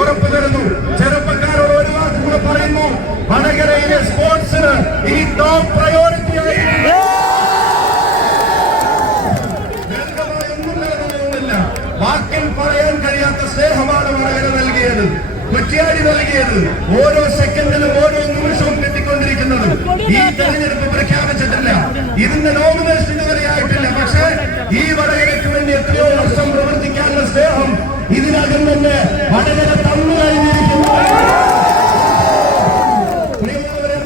ഉറപ്പു തരുന്നു. ചെറുപ്പക്കാരോട് ഒരു വാക്ക് കൂടെ പറയുന്നു, വടകരയിലെ സ്പോർട്സിന് ഈ ടോപ്പ് പ്രയോറിറ്റി ആയിരിക്കും. വാക്കിൽ പറയാൻ കഴിയാത്ത സ്നേഹമാണ് വടകര നൽകിയത്, കുറ്റ്യാടി നൽകിയത്. ഓരോ സെക്കൻഡിലും ഓരോ നിമിഷവും കിട്ടിക്കൊണ്ടിരിക്കുന്നത്. ഈ തെരഞ്ഞെടുപ്പ് പ്രഖ്യാപിച്ചിട്ടില്ല, ഇതിന്റെ നോമിനേഷൻ ഇതുവരെ ആയിട്ടില്ല. പക്ഷേ ഈ വടകരയ്ക്ക് വേണ്ടി എത്രയോ വർഷം പ്രവർത്തിക്കാനുള്ള സ്നേഹം ഇതിനകം തന്നെ വടകര തന്നു കഴിഞ്ഞിരിക്കുന്നു.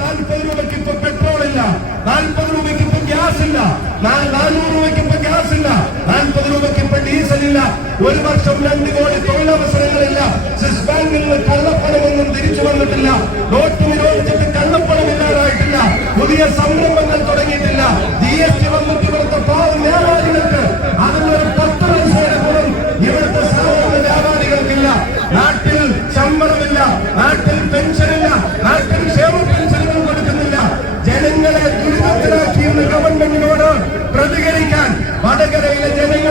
40 രൂപയ്ക്ക് ഇപ്പൊ പെട്രോളില്ല, 40 രൂപയ്ക്ക് ഇപ്പൊ ഗ്യാസ് ഇല്ല, 400 രൂപയ്ക്ക് ഇപ്പൊ ഗ്യാസ് ഇല്ല, 40 രൂപയ്ക്ക് ഇപ്പൊ ഡീസൽ ഇല്ല. ഒരു വർഷം 2 കോടി തൊഴിലവസരങ്ങളില്ല. സ്വിസ് ബാങ്കിൽ നിന്ന് കള്ളപ്പണമൊന്നും തിരിച്ചു വന്നിട്ടില്ല. നോട്ട് നിരോധിച്ചിട്ട് കള്ളപ്പണം ഇല്ലാതായിട്ടില്ല. പുതിയ സംരംഭങ്ങൾ തുടങ്ങിയിട്ടില്ല. GST വന്നിട്ട് ഇവിടുത്തെ പാവം വ്യാപാരികൾക്ക് അതിനൊരു 10 പൈസയുടെ ഗുണം ഇവിടുത്തെ സാധാരണ വ്യാപാരികൾക്കില്ല. നാട്ടിൽ ശമ്പളമില്ല, നാട്ടിൽ പെൻഷനില്ല, നാട്ടിൽ ക്ഷേമ പെൻഷനുകൾ കൊടുക്കുന്നില്ല. ജനങ്ങളെ ദുരിതത്തിലാക്കിയിരുന്ന ഗവൺമെന്റിനോട് പ്രതികരിക്കാൻ വടകരയിലെ ജനങ്ങൾ